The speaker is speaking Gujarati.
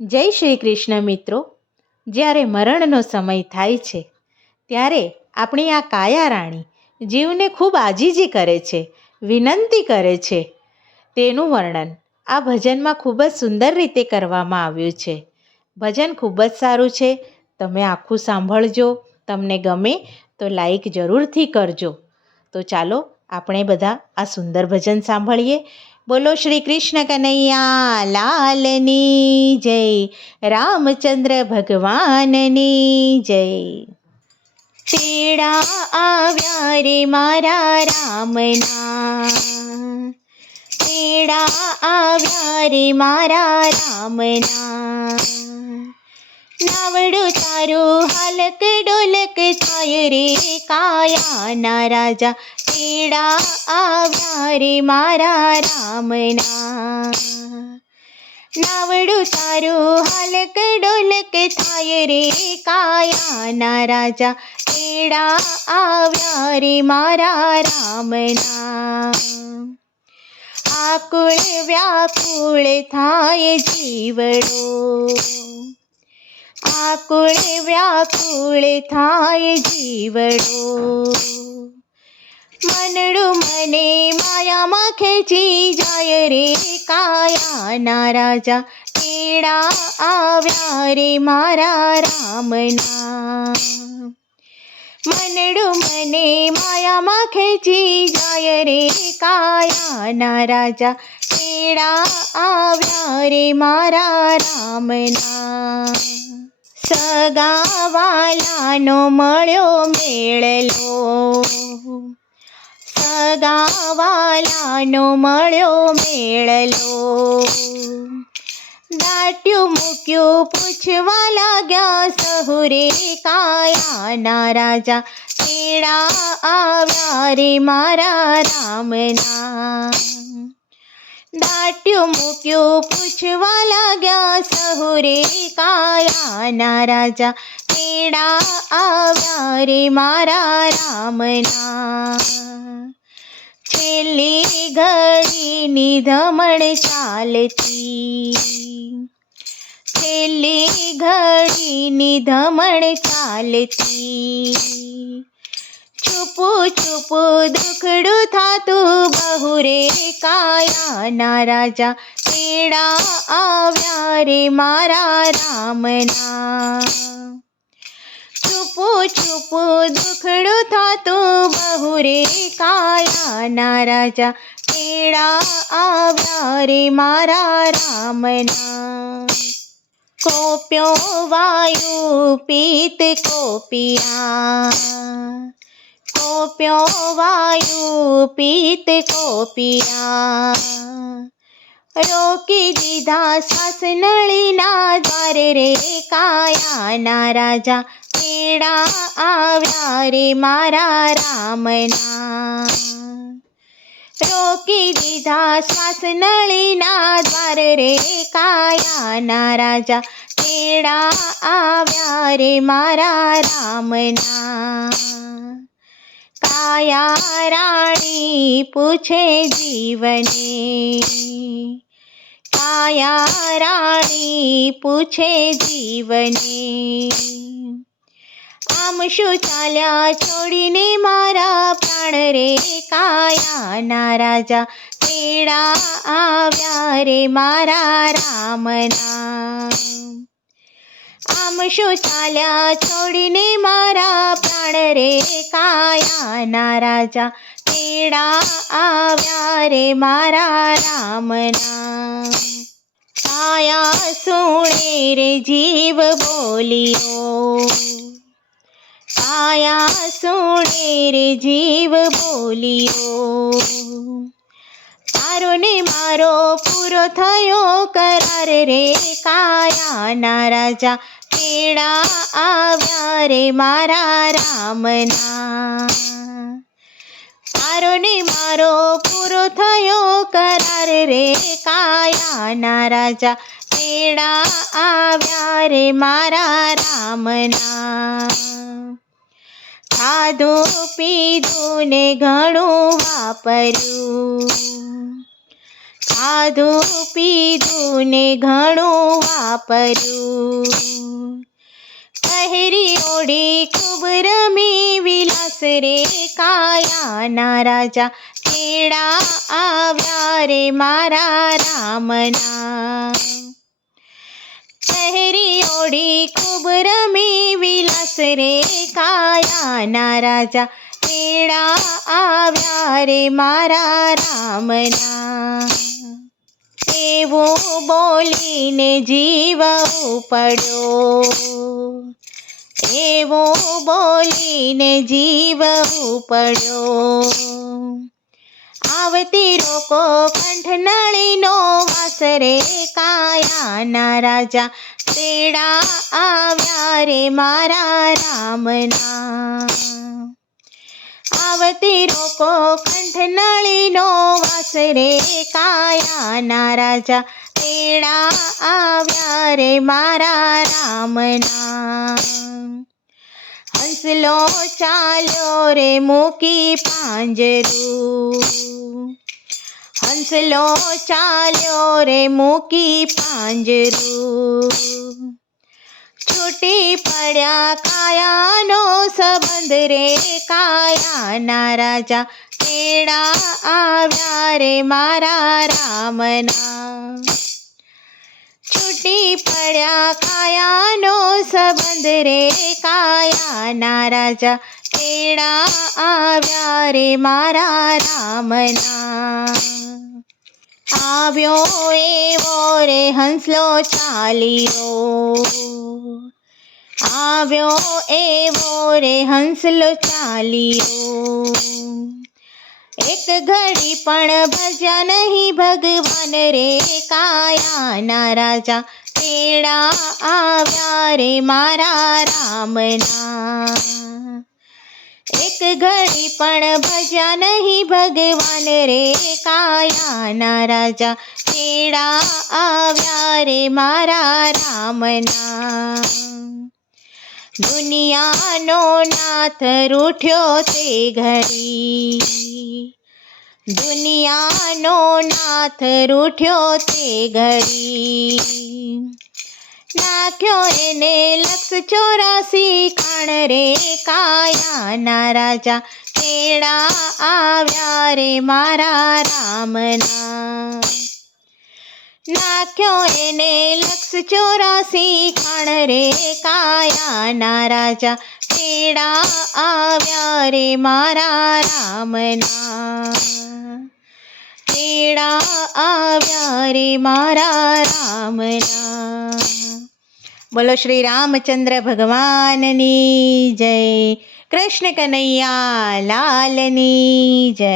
જય શ્રી કૃષ્ણ મિત્રો. જ્યારે મરણનો સમય થાય છે ત્યારે આપણી આ કાયા રાણી જીવને ખૂબ આજીજી કરે છે, વિનંતી કરે છે. તેનું વર્ણન આ ભજનમાં ખૂબ જ સુંદર રીતે કરવામાં આવ્યું છે. ભજન ખૂબ જ સારું છે. તમે આખું સાંભળજો. તમને ગમે તો લાઈક જરૂરથી કરજો. તો ચાલો આપણે બધા આ સુંદર ભજન સાંભળીએ. બોલો શ્રી કૃષ્ણ કનૈયા લાલની જય, રામચંદ્ર ભગવાનની જય. તેડા આવ્યા રે મારા રામના, તેડા આવ્યા રે મારા રામના. નાવડું તારું હાલક ડોલક થાય રે કાયાના રાજા, તેડા આવ્યા રે મારા રામના. નાવડું તારું હાલક ડોલક થાય રે કાયાના રાજા, તેડા આવ્યા રે મારા રામના. આકુળ વ્યાકુળ થાય જીવડો, આકુળ વ્યાકુળ થાય જીવડો. મનડું મને માયામાં ખેંચી જાય રે કાયાના રાજા, તેડા આવ્યા રે મારા રામના. મનડું મને માયામાં ખેંચી જાય રે કાયાના રાજા, તેડા આવ્યા રે મારા રામના. સગાવાલાનો મળ્યો મેળલો, સગાવાલાનો મળ્યો મેળલો. દાટ્યું મૂક્યું પૂછવા લાગ્યા સહુરે કાયાના રાજા, તેડા આવ્યા રે મારા રામના. દાટ્યું મૂક્યું પૂછવા લાગ્યા સહુરે કાયાના રાજા, તેડા આવ્યા રે મારા રામના. છેલ્લી ઘડીની ધમણ ચાલતી, છેલ્લી ઘડીની ધમણ ચાલતી. છુપું છુપું દુખડું થાતું બહુ રે કાયાના રાજા, તેડા આવ્યા રે મારા રામના. છુપું છુપું દુખડું થાતું બહુ રે કાયાના રાજા, તેડા આવ્યા રે મારા રામના. કોપ્યો વાયુ પીત કોપિયા, કોપ્યો વાયુ પીત કોપિયા. રોકી દીધા શ્વાસ નળીના દ્વાર રે કાયાના રાજા, તેડા આવ્યા રે મારા રામના. રોકી દીધા શ્વાસ નળીના દ્વાર રે કાયાના રાજા, તેડા આવ્યા રે મારા રામના. કાયા રાણી પૂછે જીવને, કાયા રાણી પૂછે જીવને. આમ શું ચાલ્યા છોડીને મારા પ્રાણ રે કાયાના રાજા, તેડા આવ્યા રે મારા રામના. આમ શું ચાલ્યા છોડીને મારા પ્રાણ રે કાયાના રાજા, તેડા આવ્યા રે મારા રામના. કાયા સુણે રે જીવ બોલ્યો, કાયા સુણે રે જીવ બોલ્યો. તારો ને મારો પૂરો થયો કરાર રે કાયાના રાજા, તેડા આવ્યા રે મારા રામના. તારો ને મારો પૂરો થયો કરાર રે કાયાના રાજા, તેડા આવ્યા રે મારા રામના. ખાધું પીધું ને ઘણું વાપર્યું, ખાધું પીધું ને ઘણું વાપર્યું, પહેરી ઓઢી ખૂબ રમી વિલાસ રે કાયાના રાજા, તેડા આવ્યા રે મારા રામના. પહેરી ઓઢી ખૂબ રમી વિલાસ રે કાયાના રાજા, તેડા આવ્યા રે મારા રામના. એવું બોલીને જીવ પડ્યો, એવું બોલીને જીવ પડ્યો, આવતી રોકો કંઠનળીનો વાસ રે કાયાના રાજા, તેડા આવ્યા રે મારા રામના. આવતી રોકો કંઠનળીનો વાસ રે કાયાના રાજા, તેડા આવ્યા રે મારા રામના. હંસલો ચાલ્યો રે મૂકી પાંજરું, હંસલો ચાલ્યો રે મૂકી પાંજરું, છૂટી પડ્યા કાયાનો સંબંધ રે કાયાના રાજા, તેડા આવ્યા રે મારા રામના. છૂટી પડ્યા કાયાનો સંબંધ રે કાયાના રાજા, તેડા આવ્યા રે મારા રામના. આવ્યો એવો રે હંસલો ચાલ્યો, આવ્યો એવો રે હંસલો ચાલ્યો, એક ઘડી પણ ભજ્યા નહીં ભગવાન રે કાયાના રાજા, તેડા આવ્યા રે મારા રામના. એક ઘડી પણ ભજ્યા નહીં ભગવાન રે કાયાના રાજા, તેડા આવ્યા રે મારા રામના. દુનિયાનો નાથ રૂઠ્યો તે ઘડી, દુનિયાનો નાથ રૂઠ્યો તે ઘડી, નાખ્યો એને 184 કાણ રે કાયાના રાજા, તેડા આવ્યા રે મારા રામના. નાખ્યો એને 184 કાણ રે કાયાના રાજા, તેડા આવ્યા રે મારા રામના. તેડા આવ્યા રે મારા રામના. બોલો શ્રી રામચંદ્ર ભગવાનની જય. કૃષ્ણ કનૈયા લાલની જય.